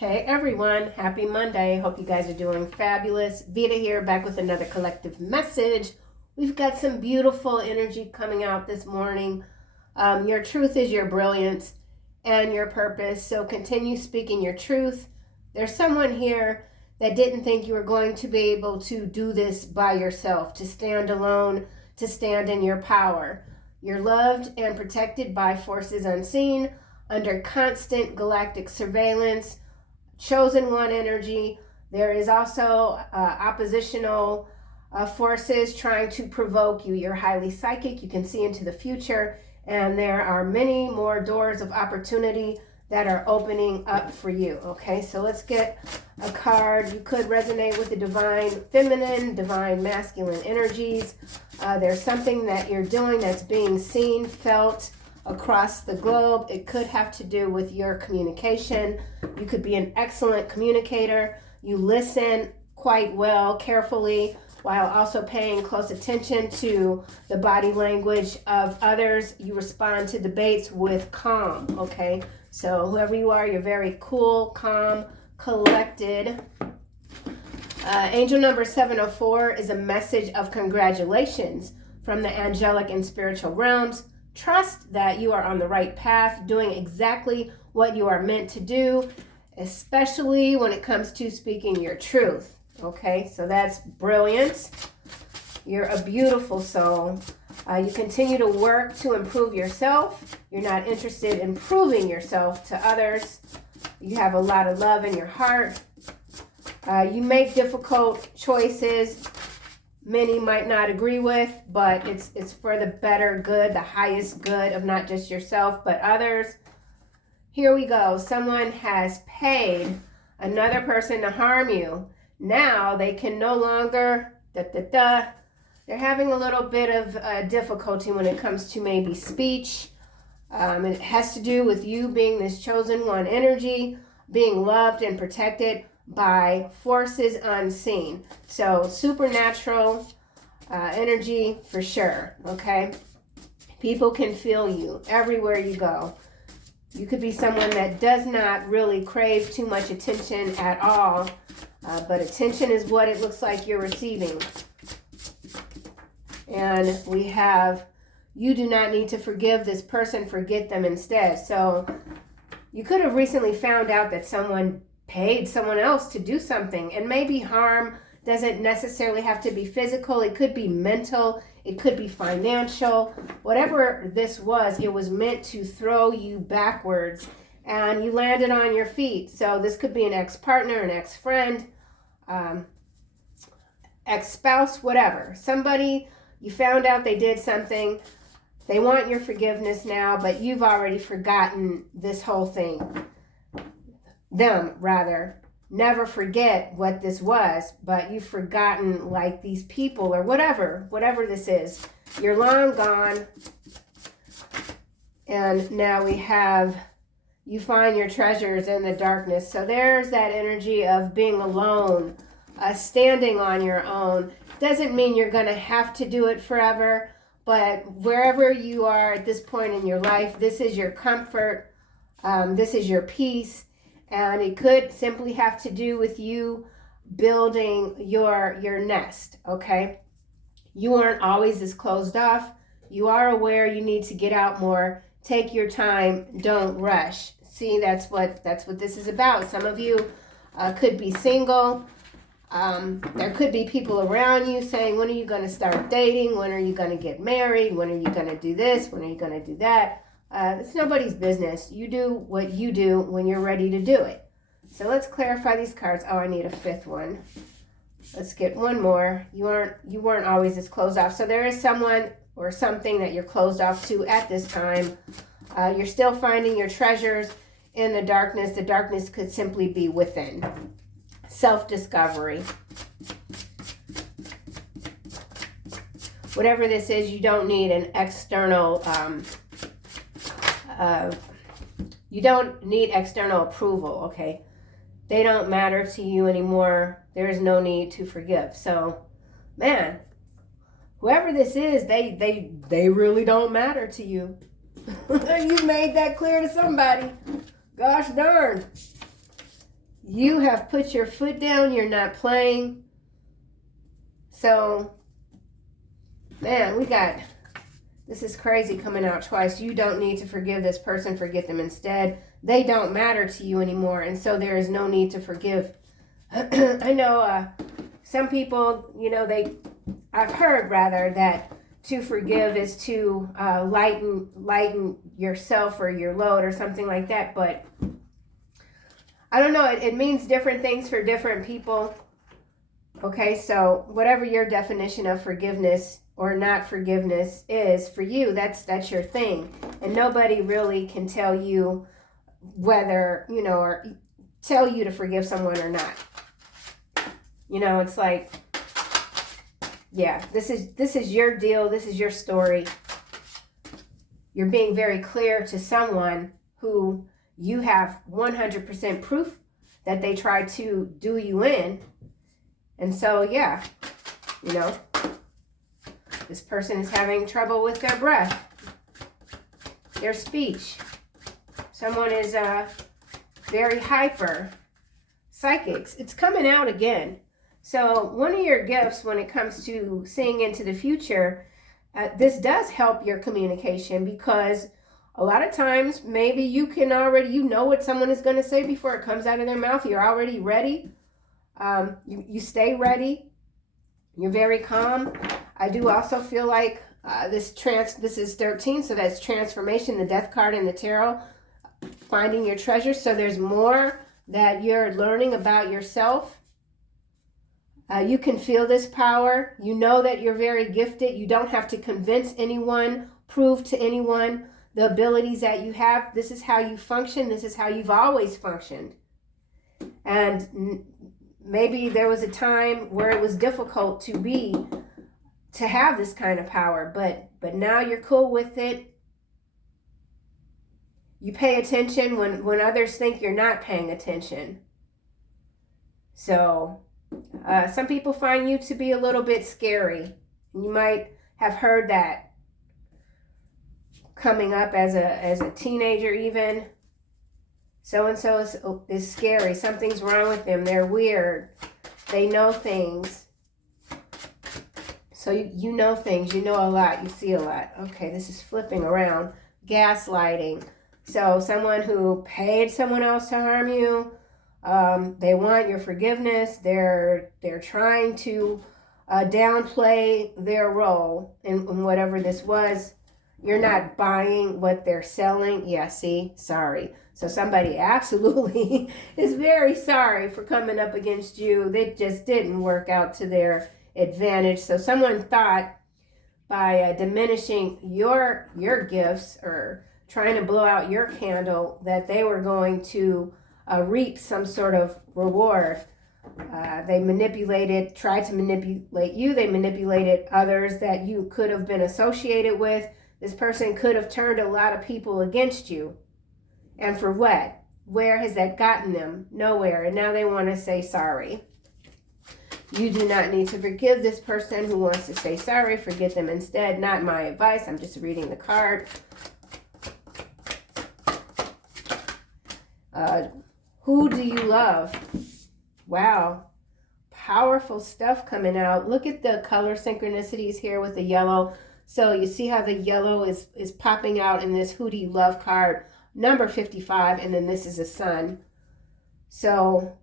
Hey everyone, happy Monday. Hope you guys are doing fabulous. Veda here, back with another collective message. We've got some beautiful energy coming out this morning. Your truth is your brilliance and your purpose, so continue speaking your truth. There's someone here that didn't think you were going to be able to do this by yourself, to stand alone, to stand in your power. You're loved and protected by forces unseen, under constant galactic surveillance. Chosen one energy. There is also oppositional forces trying to provoke you. You're highly psychic. You can see into the future, and there are many more doors of opportunity that are opening up for you. Okay, so let's get a card. You could resonate with the divine feminine, divine masculine energies. There's something that you're doing that's being seen, felt across the globe. It could have to do with your communication. You could be an excellent communicator. You listen quite well, carefully, while also paying close attention to the body language of others. You respond to debates with calm, okay? So whoever you are, you're very cool, calm, collected. Angel number 704 is a message of congratulations from the angelic and spiritual realms. Trust that you are on the right path, doing exactly what you are meant to do, especially when it comes to speaking your truth. Okay, so that's brilliant. You're a beautiful soul. You continue to work to improve yourself. You're not interested in proving yourself to others. You have a lot of love in your heart. You make difficult choices many might not agree with, but it's for the better good, the highest good of not just yourself, but others. Here we go. Someone has paid another person to harm you. Now they can no longer, they're having a little bit of difficulty when it comes to maybe speech. It has to do with you being this chosen one energy, being loved and protected by forces unseen. So supernatural energy for sure, okay? People can feel you everywhere you go. You could be someone that does not really crave too much attention at all, but attention is what it looks like you're receiving. And we have, you do not need to forgive this person, forget them instead. So you could have recently found out that someone paid someone else to do something, and maybe harm doesn't necessarily have to be physical. It could be mental, it could be financial. Whatever this was, it was meant to throw you backwards, and you landed on your feet. So this could be an ex-partner, an ex-friend, ex-spouse, whatever. Somebody, you found out they did something, they want your forgiveness now, but you've already forgotten this whole thing. Them, rather. Never forget what this was, but you've forgotten, like, these people or whatever this is. You're long gone. And now we have, you find your treasures in the darkness. So there's that energy of being alone, standing on your own. Doesn't mean you're going to have to do it forever, but wherever you are at this point in your life, this is your comfort. This is your peace. And it could simply have to do with you building your nest, okay? You aren't always as closed off. You are aware you need to get out more. Take your time. Don't rush. See, that's what this is about. Some of you could be single. There could be people around you saying, when are you going to start dating? When are you going to get married? When are you going to do this? When are you going to do that? It's nobody's business. You do what you do when you're ready to do it. So let's clarify these cards. Oh, I need a fifth one. Let's get one more. You weren't always as closed off. So there is someone or something that you're closed off to at this time. You're still finding your treasures in the darkness. The darkness could simply be within. Self-discovery. Whatever this is, you don't need an external you don't need external approval, okay? They don't matter to you anymore. There is no need to forgive. So, man, whoever this is, they really don't matter to you. You made that clear to somebody. Gosh darn. You have put your foot down. You're not playing. So, man, this is crazy coming out twice. You don't need to forgive this person. Forget them instead. They don't matter to you anymore. And so there is no need to forgive. I know some people, I've heard rather that to forgive is to lighten yourself or your load or something like that. But I don't know. It means different things for different people. Okay, so whatever your definition of forgiveness or not forgiveness is for you, that's your thing. And nobody really can tell you whether, or tell you to forgive someone or not. It's like, yeah, this is your deal. This is your story. You're being very clear to someone who you have 100% proof that they tried to do you in. And so, yeah, this person is having trouble with their breath, their speech. Someone is very hyper. Psychics, it's coming out again. So one of your gifts when it comes to seeing into the future, this does help your communication, because a lot of times maybe you can already, what someone is going to say before it comes out of their mouth. You're already ready. You stay ready. You're very calm. I do also feel like this is 13, so that's transformation, the death card in the tarot, finding your treasure. So there's more that you're learning about yourself. You can feel this power. You know that you're very gifted. You don't have to convince anyone, prove to anyone the abilities that you have. This is how you function. This is how you've always functioned. And maybe there was a time where it was difficult to have this kind of power, but now you're cool with it. You pay attention when others think you're not paying attention. So some people find you to be a little bit scary. You might have heard that coming up as a teenager even. So-and-so is scary. Something's wrong with them. They're weird. They know things. So you know things. You know a lot. You see a lot. Okay, this is flipping around. Gaslighting. So someone who paid someone else to harm you. They want your forgiveness. They're trying to downplay their role in whatever this was. You're not buying what they're selling. Yeah, see? Sorry. So somebody absolutely is very sorry for coming up against you. They just didn't work out to their advantage. So someone thought by diminishing your gifts or trying to blow out your candle that they were going to reap some sort of reward. They tried to manipulate you. They manipulated others that you could have been associated with. This person could have turned a lot of people against you. And for what? Where has that gotten them? Nowhere. And now they want to say sorry. You do not need to forgive this person who wants to say sorry. Forget them instead. Not my advice. I'm just reading the card. Who do you love? Wow. Powerful stuff coming out. Look at the color synchronicities here with the yellow. So you see how the yellow is popping out in this who do you love card, number 55, and then this is a sun. So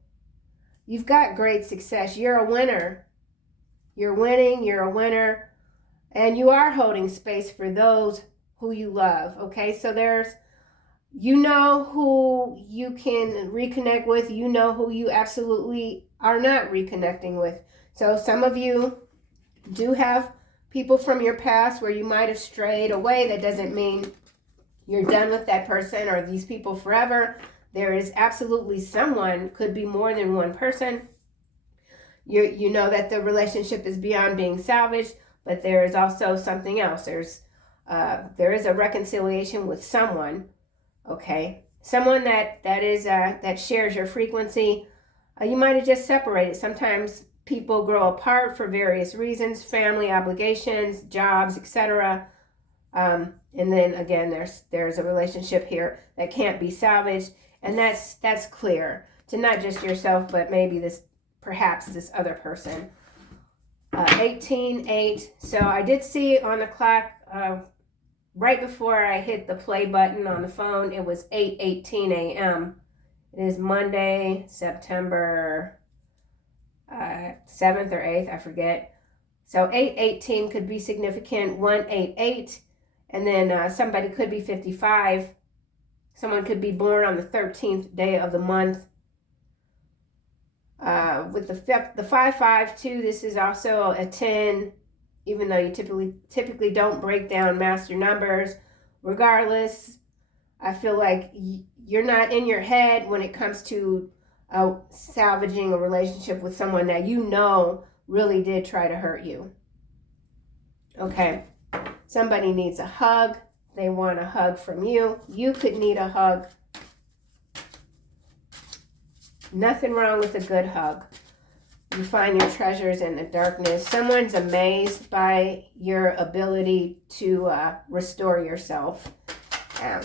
you've got great success. You're a winner. You're winning. You're a winner. And you are holding space for those who you love. Okay, so you know who you can reconnect with. You know who you absolutely are not reconnecting with. So some of you do have people from your past where you might have strayed away. That doesn't mean you're done with that person or these people forever. There is absolutely someone, could be more than one person. You know that the relationship is beyond being salvaged, but there is also something else. There is a reconciliation with someone, okay? Someone that shares your frequency. You might have just separated. Sometimes people grow apart for various reasons, family obligations, jobs, etc. And then again, there's a relationship here that can't be salvaged, and that's clear. to not just yourself, but maybe perhaps this other person. 18:08. So I did see on the clock right before I hit the play button on the phone, it was 8:18 a.m. It is Monday, September 7th or 8th, I forget. So 8:18 could be significant, 188, and then somebody could be 55. Someone could be born on the 13th day of the month. With the 552, this is also a 10, even though you typically don't break down master numbers. Regardless, I feel like you're not in your head when it comes to salvaging a relationship with someone that you know really did try to hurt you. Okay, somebody needs a hug. They want a hug from you. You could need a hug. Nothing wrong with a good hug. You find your treasures in the darkness. Someone's amazed by your ability to restore yourself.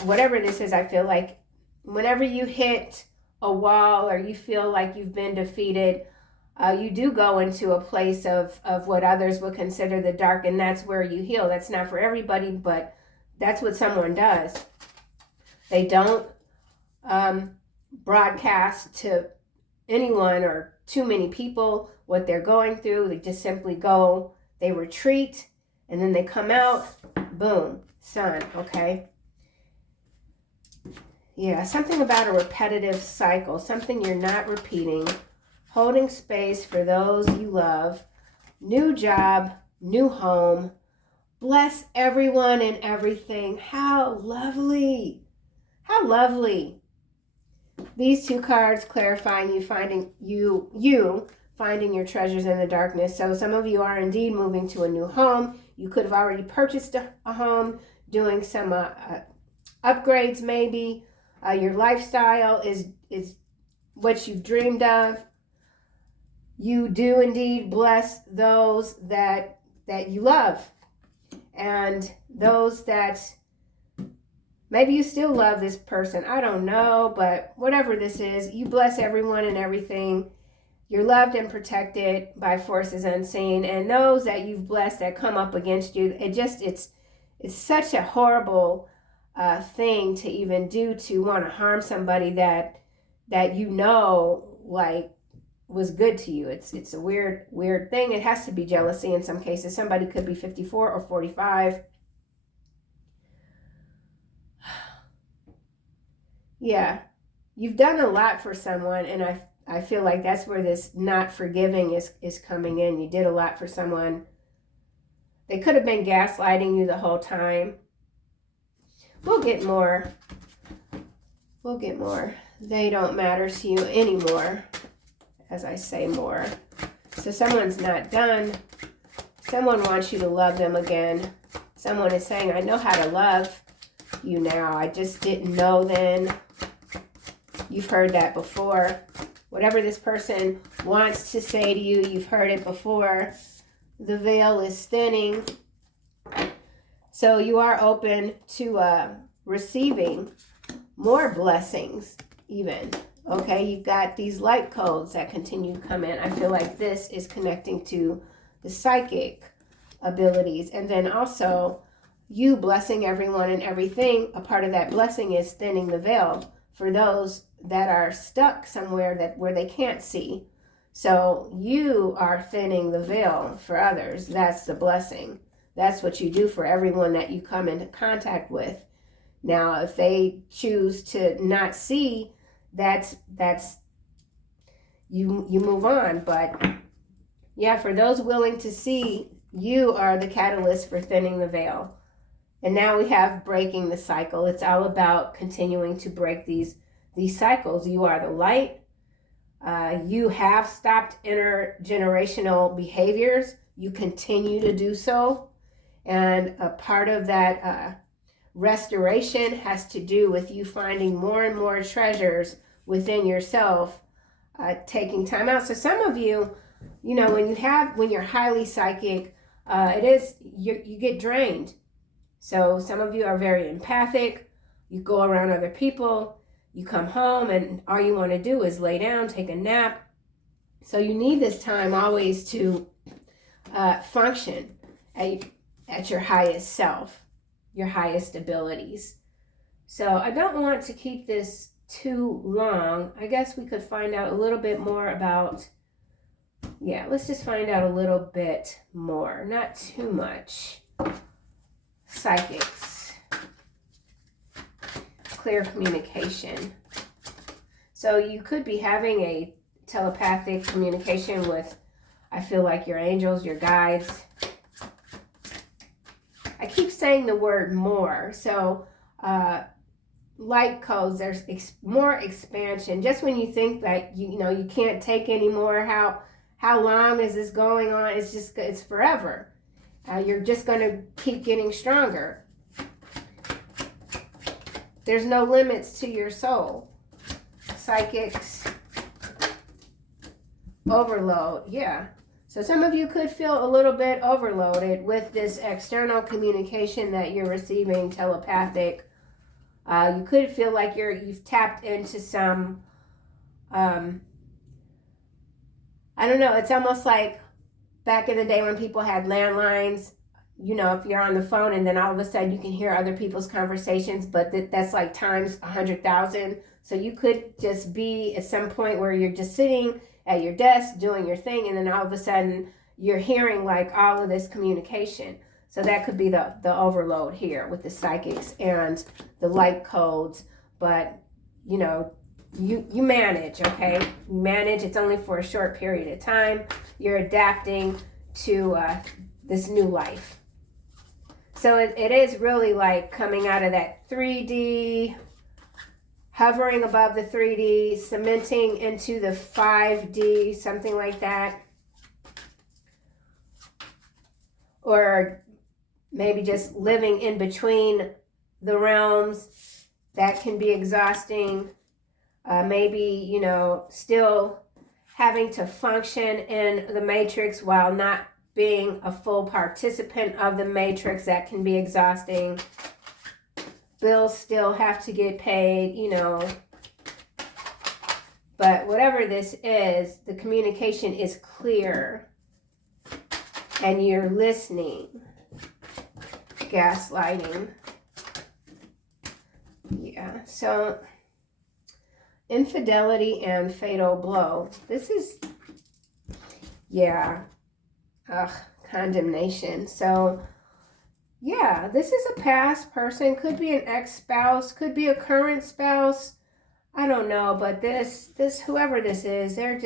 Whatever this is, I feel like whenever you hit a wall or you feel like you've been defeated, you do go into a place of what others would consider the dark, and that's where you heal. That's not for everybody, but that's what someone does. They don't broadcast to anyone or too many people what they're going through. They just simply go, they retreat, and then they come out, boom, sun, okay? Yeah, something about a repetitive cycle, something you're not repeating, holding space for those you love, new job, new home, bless everyone and everything. How lovely. How lovely. These two cards clarifying you finding your treasures in the darkness. So some of you are indeed moving to a new home. You could have already purchased a home, doing some upgrades maybe. Your lifestyle is what you've dreamed of. You do indeed bless those that you love, and those that maybe you still love this person. I don't know, but whatever this is, you bless everyone and everything. You're loved and protected by forces unseen, and those that you've blessed that come up against you, it's such a horrible thing to even do, to want to harm somebody that you know like was good to you. It's a weird thing. It has to be jealousy in some cases. Somebody could be 54 or 45. Yeah, you've done a lot for someone, and I feel like that's where this not forgiving is coming in. You did a lot for someone. They could have been gaslighting you the whole time. We'll get more. They don't matter to you anymore, as I say more. So someone's not done. Someone wants you to love them again. Someone is saying, I know how to love you now. I just didn't know then. You've heard that before. Whatever this person wants to say to you, you've heard it before. The veil is thinning. So you are open to receiving more blessings even. Okay, you've got these light codes that continue to come in. I feel like this is connecting to the psychic abilities. And then also you blessing everyone and everything. A part of that blessing is thinning the veil for those that are stuck somewhere where they can't see. So you are thinning the veil for others. That's the blessing. That's what you do for everyone that you come into contact with. Now, if they choose to not see, that's you move on. But yeah, for those willing to see, you are the catalyst for thinning the veil. And now we have breaking the cycle. It's all about continuing to break these cycles. You are the light. You have stopped intergenerational behaviors. You continue to do so. And a part of that restoration has to do with you finding more and more treasures within yourself, taking time out. So some of you, when you're highly psychic, you get drained. So some of you are very empathic. You go around other people. you come home and all you want to do is lay down, take a nap. So you need this time always to function at your highest self, your highest abilities. So I don't want to keep this too long. I guess we could find out a little bit more about, let's just find out a little bit more, not too much. Psychics, clear communication. So you could be having a telepathic communication with, I feel like, your angels, your guides. I keep saying the word more. So light codes, there's more expansion. Just when you think that you can't take anymore, how long is this going on? It's forever. You're just going to keep getting stronger. There's no limits to your soul. Psychics, overload, yeah. So some of you could feel a little bit overloaded with this external communication that you're receiving, telepathic. You could feel like you've tapped into some, I don't know, it's almost like back in the day when people had landlines, if you're on the phone and then all of a sudden you can hear other people's conversations, but that's like times 100,000. So you could just be at some point where you're just sitting at your desk doing your thing, and then all of a sudden you're hearing like all of this communication. So that could be the overload here with the psychics and the light codes. But you manage, okay? You manage. It's only for a short period of time. You're adapting to this new life. So it is really like coming out of that 3D, hovering above the 3D, cementing into the 5D, something like that. Or maybe just living in between the realms. That can be exhausting. Maybe, still having to function in the matrix while not being a full participant of the matrix. That can be exhausting. Bills still have to get paid, But whatever this is, the communication is clear. And you're listening. Gaslighting. Yeah, so infidelity and fatal blow. This is, condemnation. So, this is a past person. Could be an ex-spouse. Could be a current spouse. I don't know, but this whoever this is, they're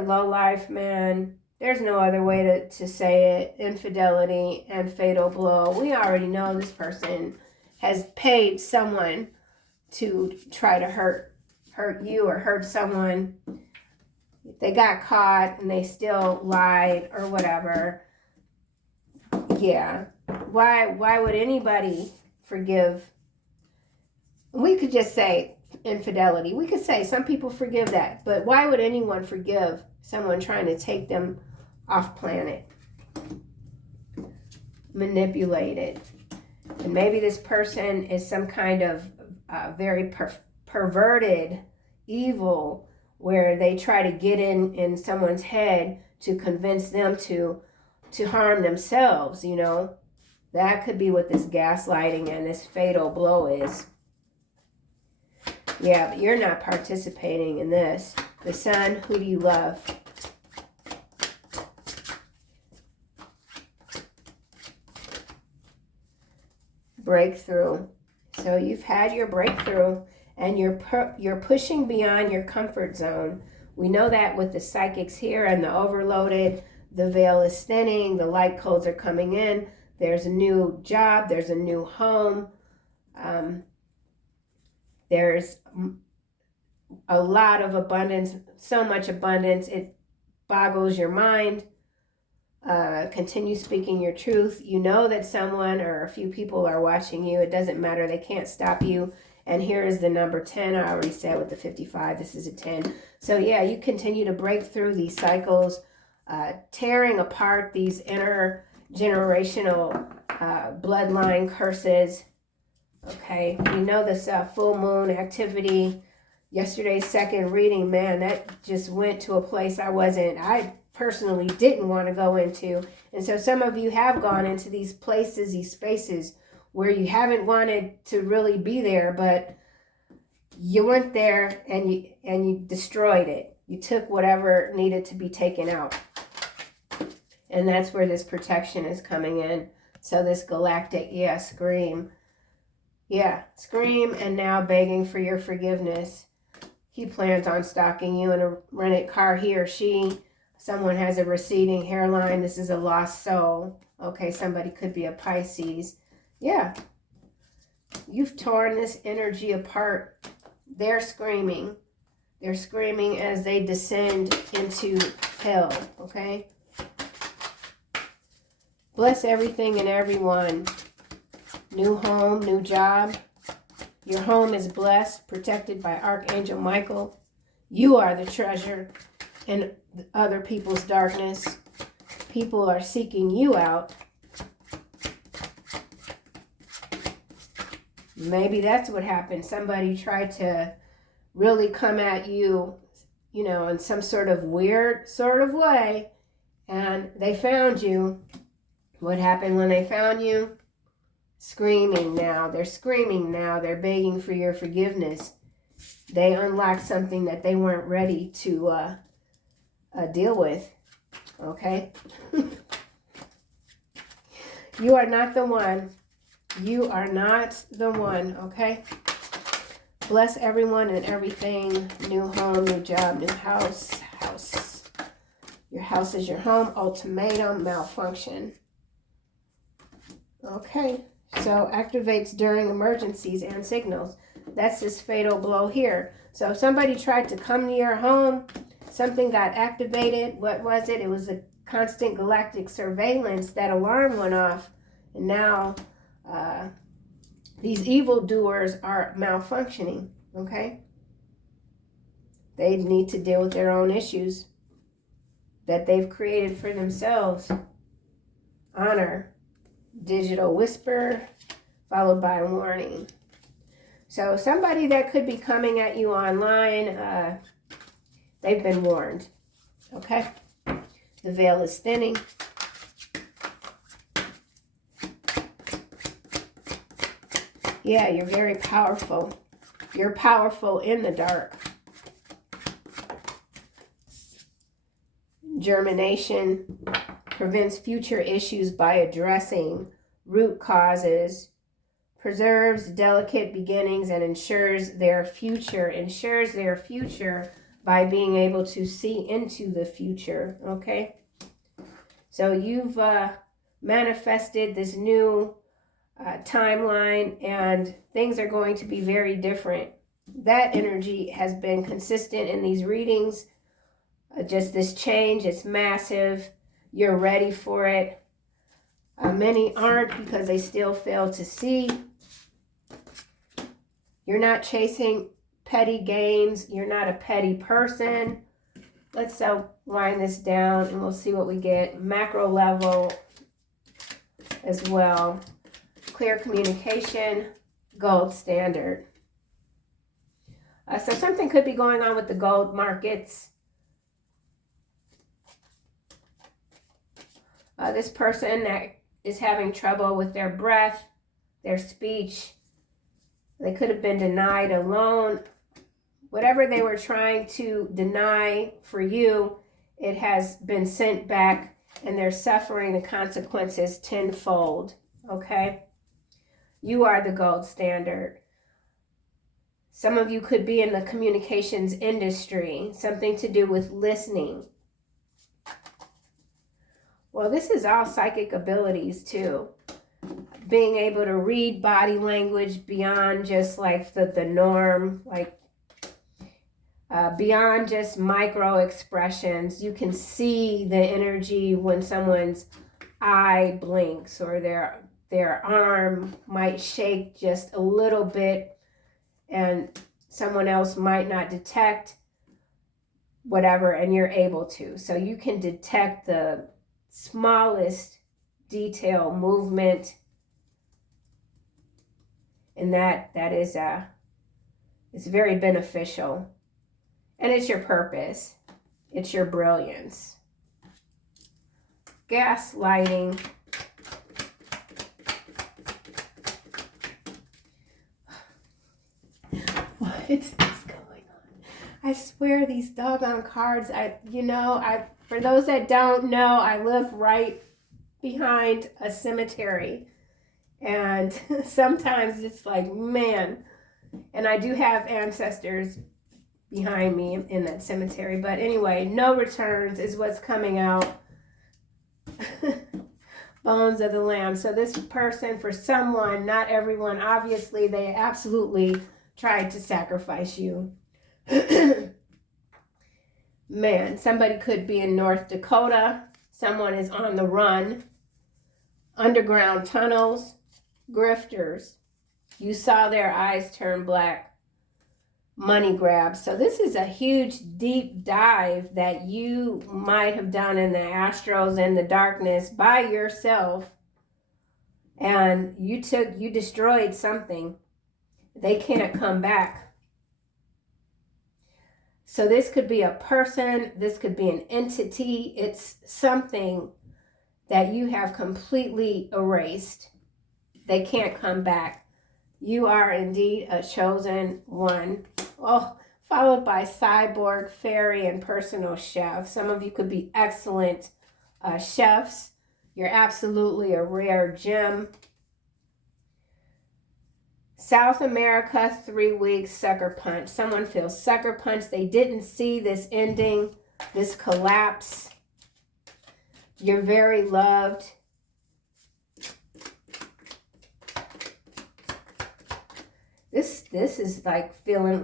a lowlife, man. There's no other way to say it. Infidelity and fatal blow. We already know this person has paid someone to try to hurt you or hurt someone. They got caught and they still lied or whatever. Yeah. Why would anybody forgive? We could just say infidelity. We could say some people forgive that, but why would anyone forgive someone trying to take them off planet? Manipulated. And maybe this person is some kind of very perverted evil, where they try to get in someone's head to convince them to harm themselves, That could be what this gaslighting and this fatal blow is. Yeah, but you're not participating in this. The Sun, who do you love? Breakthrough. So you've had your breakthrough and you're pushing beyond your comfort zone. We know that with the psychics here and the overloaded, the veil is thinning, the light codes are coming in. There's a new job, there's a new home. There's a lot of abundance, so much abundance, it boggles your mind. Continue speaking your truth. You know that someone or a few people are watching you. It doesn't matter. They can't stop you. And here is the number 10. I already said with the 55, this is a 10. So yeah, you continue to break through these cycles, tearing apart these intergenerational bloodline curses. Okay, we know this full moon activity. Yesterday's second reading, man, that just went to a place I personally didn't want to go into. And so some of you have gone into these places, these spaces where you haven't wanted to really be there, but you went there and you destroyed it. You took whatever needed to be taken out. And that's where this protection is coming in. So this galactic, scream. Yeah, scream and now begging for your forgiveness. He plans on stalking you in a rented car, he or she. Someone has a receding hairline. This is a lost soul. Okay, somebody could be a Pisces. Yeah, you've torn this energy apart. They're screaming. They're screaming as they descend into hell, okay? Bless everything and everyone. New home, new job. Your home is blessed, protected by Archangel Michael. You are the treasure in other people's darkness. People are seeking you out. Maybe that's what happened. Somebody tried to really come at you, in some sort of weird sort of way, and they found you. What happened when they found you? Screaming now. They're screaming now. They're begging for your forgiveness. They unlocked something that they weren't ready to deal with. Okay? You are not the one. You are not the one. Okay? Bless everyone and everything. New home, new job, new house. House. Your house is your home. Ultimatum, malfunction. Okay. So activates during emergencies and signals. That's this fatal blow here. So if somebody tried to come to your home, something got activated. What was it? It was a constant galactic surveillance. That alarm went off. And now these evildoers are malfunctioning. Okay? They need to deal with their own issues that they've created for themselves. Honor. Digital whisper, followed by a warning. So somebody that could be coming at you online, they've been warned. Okay? The veil is thinning. Yeah, you're very powerful. You're powerful in the dark. Germination prevents future issues by addressing root causes, preserves delicate beginnings, and ensures their future by being able to see into the future. Okay? So you've manifested this new timeline, and things are going to be very different. That energy has been consistent in these readings. Just this change, it's massive. You're ready for it. Many aren't because they still fail to see. You're not chasing petty gains. You're not a petty person. Let's wind this down and we'll see what we get. Macro level as well. Clear communication, gold standard. So something could be going on with the gold markets. This person that is having trouble with their breath, their speech, they could have been denied a loan. Whatever they were trying to deny for you, it has been sent back and they're suffering the consequences tenfold. Okay? You are the gold standard. Some of you could be in the communications industry, something to do with listening. Well, this is all psychic abilities too. Being able to read body language beyond just like the norm, like beyond just micro expressions. You can see the energy when someone's eye blinks or their arm might shake just a little bit and someone else might not detect whatever, and you're able to. So you can detect the smallest detail, movement, And that is it's very beneficial. And it's your purpose. It's your brilliance. Gaslighting. What is going on? I swear these doggone cards, for those that don't know, I live right behind a cemetery. And sometimes it's like, man, and I do have ancestors behind me in that cemetery. But anyway, no returns is what's coming out. Bones of the Lamb. So this person, for someone, not everyone, obviously, they absolutely tried to sacrifice you. Man, somebody could be in North Dakota. Someone is on the run. Underground tunnels. Grifters. You saw their eyes turn black. Money grabs. So this is a huge deep dive that you might have done in the astros and the darkness by yourself, and you destroyed something. They can't come back. So this could be a person, this could be an entity. It's something that you have completely erased. They can't come back. You are indeed a chosen one. Oh, followed by cyborg, fairy, and personal chef. Some of you could be excellent chefs. You're absolutely a rare gem. South America, 3 weeks, sucker punch. Someone feels sucker punch. They didn't see this ending, this collapse. You're very loved. This is like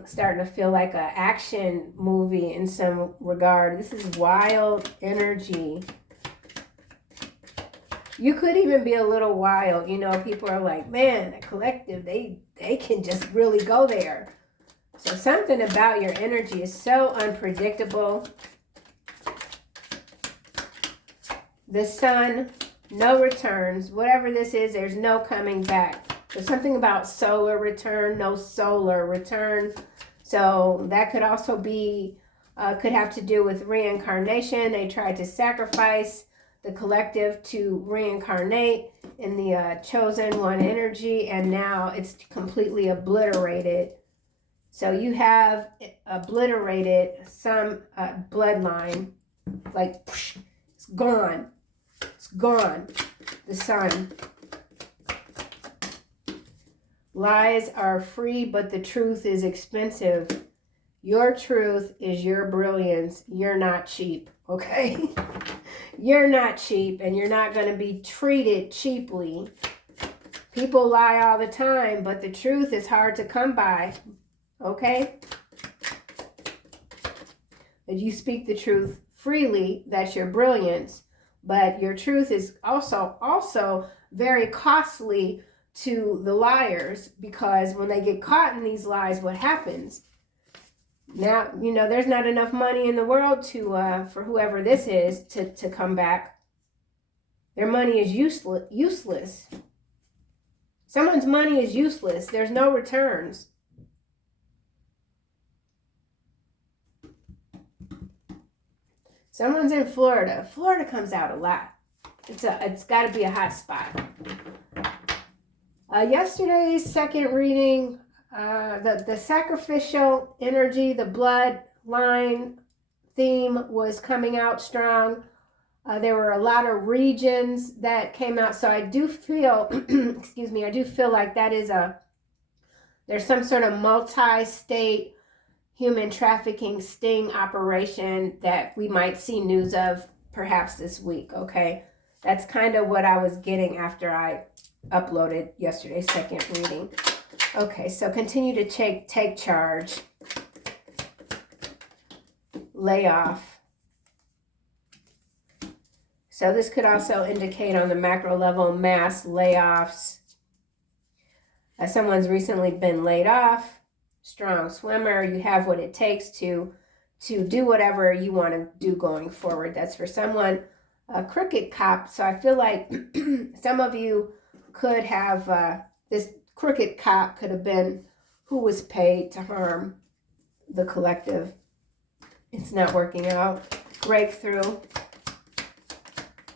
starting to feel like an action movie in some regard. This is wild energy. You could even be a little wild. You know, people are like, man, a collective, they can just really go there. So something about your energy is so unpredictable. The sun, no returns. Whatever this is, there's no coming back. There's something about solar return, no solar return. So that could also be, could have to do with reincarnation. They tried to sacrifice the collective to reincarnate in the chosen one energy, and now it's completely obliterated. So you have obliterated some bloodline, like it's gone. It's gone. The sun. Lies are free, but the truth is expensive. Your truth is your brilliance. You're not cheap, okay? You're not cheap, and you're not going to be treated cheaply. People lie all the time, but the truth is hard to come by, okay? But you speak the truth freely. That's your brilliance. But your truth is also very costly to the liars, because when they get caught in these lies, what happens? Now, you know, there's not enough money in the world to for whoever this is to come back. Their money is useless. Someone's money is useless. There's no returns. Someone's in Florida. Florida comes out a lot. It's got to be a hot spot. Yesterday's second reading, the sacrificial energy, the bloodline theme was coming out strong. There were a lot of regions that came out. So I do feel, excuse me, I do feel like that is there's some sort of multi-state human trafficking sting operation that we might see news of perhaps this week, okay? That's kind of what I was getting after I uploaded yesterday's second reading. Okay, so continue to take charge. Lay off. So this could also indicate on the macro level mass layoffs. Someone's recently been laid off. Strong swimmer. You have what it takes to do whatever you want to do going forward. That's for someone. A crooked cop. So I feel like some of you could have this Crooked cop could have been who was paid to harm the collective. It's not working out. Breakthrough.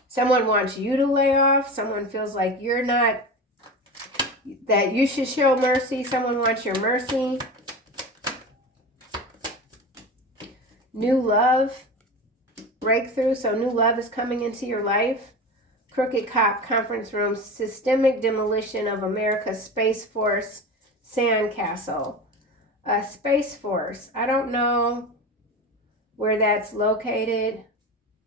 Someone wants you to lay off. Someone feels like you're not, that you should show mercy. Someone wants your mercy. New love. Breakthrough. So new love is coming into your life. Crooked cop, conference room, systemic demolition of America's Space Force sandcastle. Space Force. I don't know where that's located.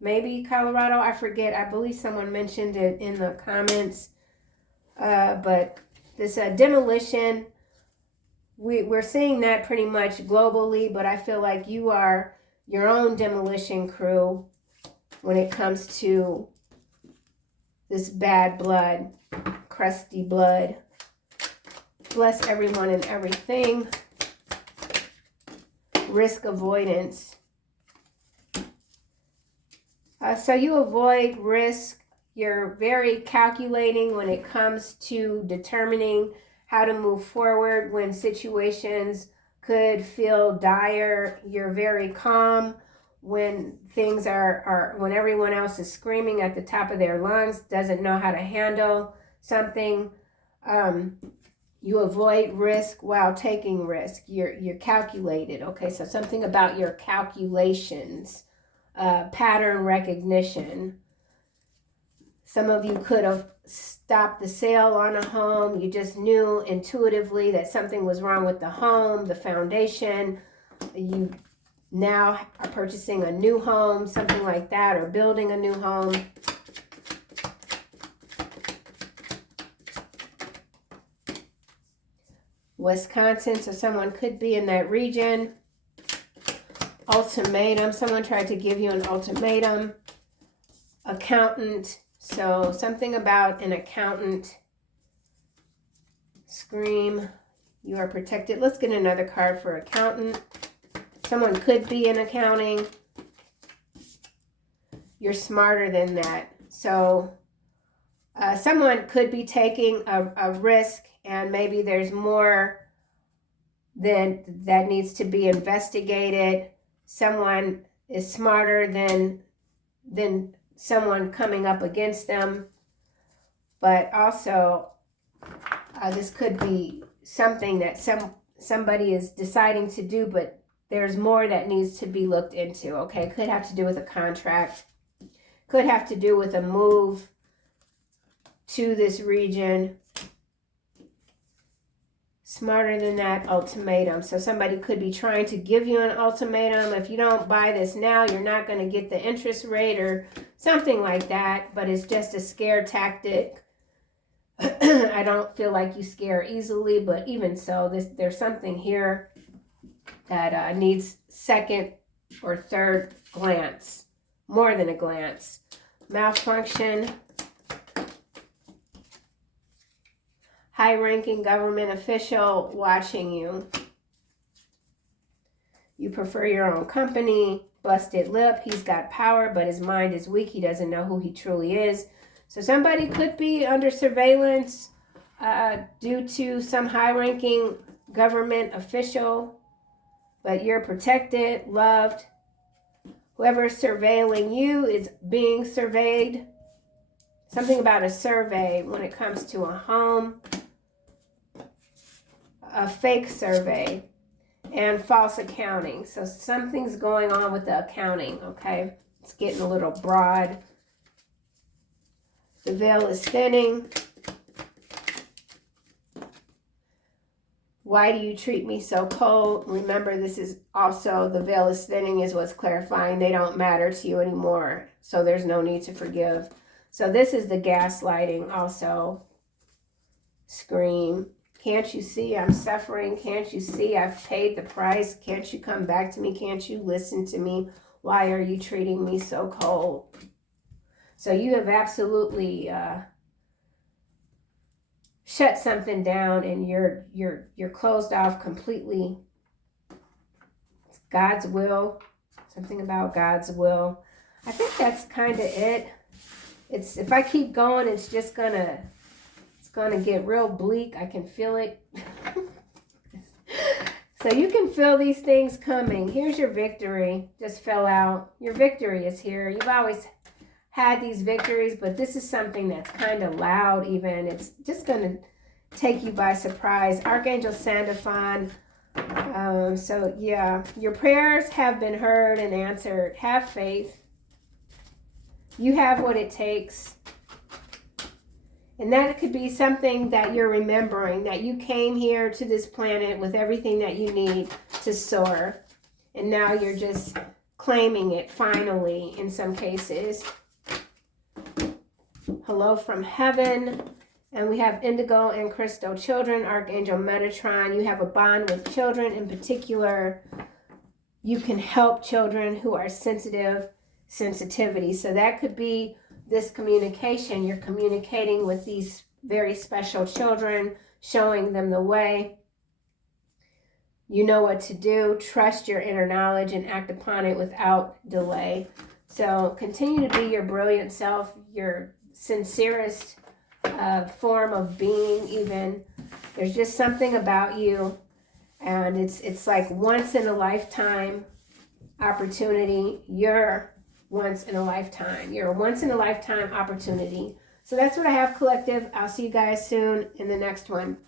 Maybe Colorado. I forget. I believe someone mentioned it in the comments. But this demolition, we're seeing that pretty much globally, but I feel like you are your own demolition crew when it comes to this bad blood, crusty blood. Bless everyone and everything. Risk avoidance. So you avoid risk. You're very calculating when it comes to determining how to move forward when situations could feel dire. You're very calm when things when everyone else is screaming at the top of their lungs, doesn't know how to handle something. You avoid risk while taking risk. You're calculated. Okay, so something about your calculations, pattern recognition. Some of you could have stopped the sale on a home. You just knew intuitively that something was wrong with the home, the foundation. You now are purchasing a new home, something like that, or building a new home. Wisconsin, so someone could be in that region. Ultimatum, someone tried to give you an ultimatum. Accountant, so something about an accountant. Scream, you are protected. Let's get another card for accountant. Someone could be in accounting. You're smarter than that. So someone could be taking a risk, and maybe there's more than that needs to be investigated. Someone is smarter than someone coming up against them. But also, this could be something that somebody is deciding to do, but there's more that needs to be looked into, okay? Could have to do with a contract. Could have to do with a move to this region. Smarter than that, ultimatum. So somebody could be trying to give you an ultimatum. If you don't buy this now, you're not going to get the interest rate or something like that. But it's just a scare tactic. I don't feel like you scare easily, but even so, there's something here that needs second or third glance, more than a glance. Malfunction. High-ranking government official watching you. You prefer your own company. Busted lip. He's got power, but his mind is weak. He doesn't know who he truly is. So somebody could be under surveillance due to some high-ranking government official, but you're protected, loved. Whoever's surveilling you is being surveyed. Something about a survey when it comes to a home. A fake survey and false accounting. So something's going on with the accounting, okay? It's getting a little broad. The veil is thinning. Why do you treat me so cold? Remember, this is also, the veil is thinning is what's clarifying. They don't matter to you anymore. So there's no need to forgive. So this is the gaslighting also. Scream. Can't you see I'm suffering? Can't you see I've paid the price? Can't you come back to me? Can't you listen to me? Why are you treating me so cold? So you have absolutely shut something down, and you're closed off completely. It's God's will. Something about God's will. I think that's kind of it. If I keep going, it's going to get real bleak. I can feel it. So you can feel these things coming. Here's your victory. Just fell out. Your victory is here. You've always had these victories, but this is something that's kind of loud even. It's just going to take you by surprise. Archangel Sandalphon. So yeah, your prayers have been heard and answered. Have faith. You have what it takes. And that could be something that you're remembering, that you came here to this planet with everything that you need to soar. And now you're just claiming it finally in some cases. Hello from heaven. And we have indigo and crystal children, Archangel Metatron. You have a bond with children in particular. You can help children who are sensitivity. So that could be this communication. You're communicating with these very special children, showing them the way. You know what to do. Trust your inner knowledge and act upon it without delay. So continue to be your brilliant self, your sincerest form of being even. There's just something about you, and it's like once in a lifetime opportunity. You're once in a lifetime. You're a once in a lifetime opportunity. So that's what I have, collective. I'll see you guys soon in the next one.